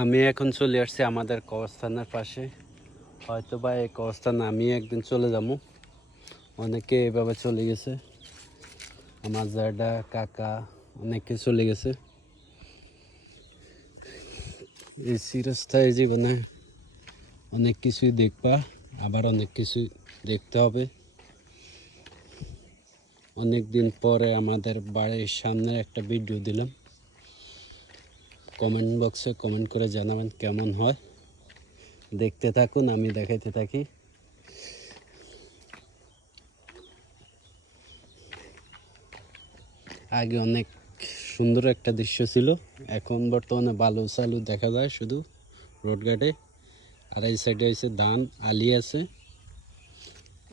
আমি এখন চলে আসছি আমাদের কবরস্থানের পাশে। হয়তো বা এই কবরস্থানে আমি একদিন চলে যাব। অনেকে এভাবে চলে গেছে, আমার দাদা কাকা অনেকে চলে গেছে। এই চিরস্থায়ী জীবনে অনেক কিছুই দেখবা, আবার অনেক কিছুই দেখতে হবে। অনেক দিন পরে আমাদের বাড়ির সামনে একটা ভিডিও দিলাম। কমেন্ট বক্সে কমেন্ট করে জানাবেন কেমন হয়। দেখতে থাকুন, আমি দেখাইতে থাকি। আগে অনেক সুন্দর একটা দৃশ্য ছিল, এখন বর্তমানে বালু চালু দেখা যায় শুধু রোডঘাটে। আর এই সাইডে হয়েছে ধান আলি আছে,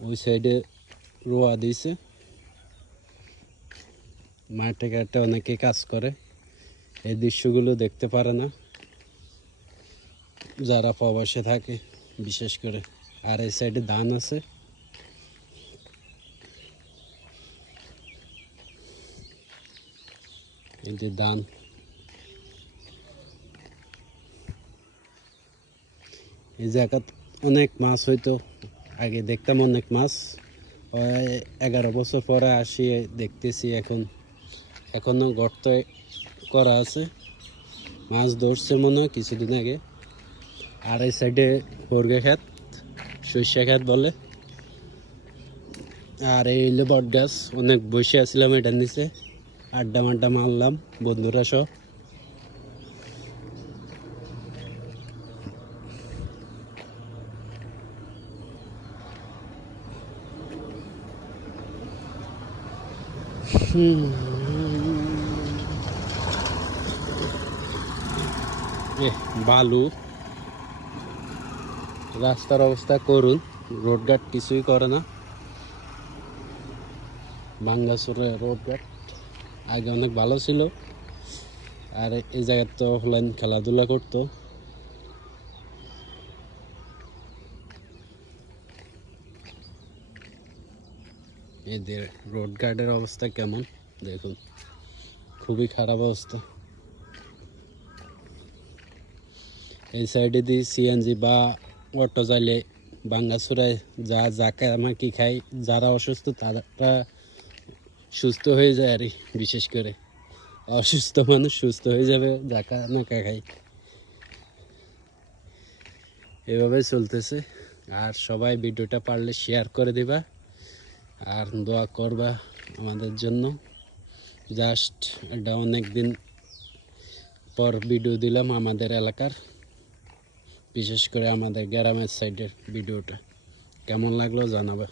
ওই সাইডে রোয়া দিয়েছে। মাঠে ঘাটে অনেকে কাজ করে, এই দৃশ্যগুলো দেখতে পারে না যারা প্রবাসে থাকে বিশেষ করে। আর এই সাইডে ধান আছে, এই যে ধান। এই জায়গা অনেক মাছ হইতো, আগে দেখতাম অনেক মাছ। 11 বছর পরে আসি দেখতেছি এখনো গর্ত করা আছে। মাছ ধরছে মনে হয় কিছুদিন আগে। আর এই সাইডে হরগে ক্ষেত, সর্ষে ক্ষেত বলে। আর এই হলো বট গাছ, অনেক বসে আসছিলাম এটার নিচে, আড্ডা মাড্ডা মারলাম বন্ধুরা সব। বালু, রাস্তার অবস্থা করুন, রোডঘাট কিছুই করে না। ভাঙ্গাচোরা রোডঘাট আগে অনেক ভালো ছিল। আর এই জায়গায় তো অফলাইন খেলাধুলা করতো। এদের রোডঘাটের অবস্থা কেমন দেখুন, খুবই খারাপ অবস্থা। এই সাইডে দিয়ে সিএনজি বা অটো চাইলে ভাঙ্গাচোরায় যাকে আমার কি খাই, যারা অসুস্থ তারা সুস্থ হয়ে যায়। আর বিশেষ করে অসুস্থ মানুষ সুস্থ হয়ে যাবে যাকা নাকা খাই, এভাবে চলতেছে। আর সবাই ভিডিওটা পারলে শেয়ার করে দিবা আর দোয়া করবা আমাদের জন্য। জাস্ট এটা অনেক দিন পর ভিডিও দিলাম আমাদের এলাকার, বিশেষ করে আমাদের গ্রামের সাইডের ভিডিওটা। কেমন লাগলো জানাবা।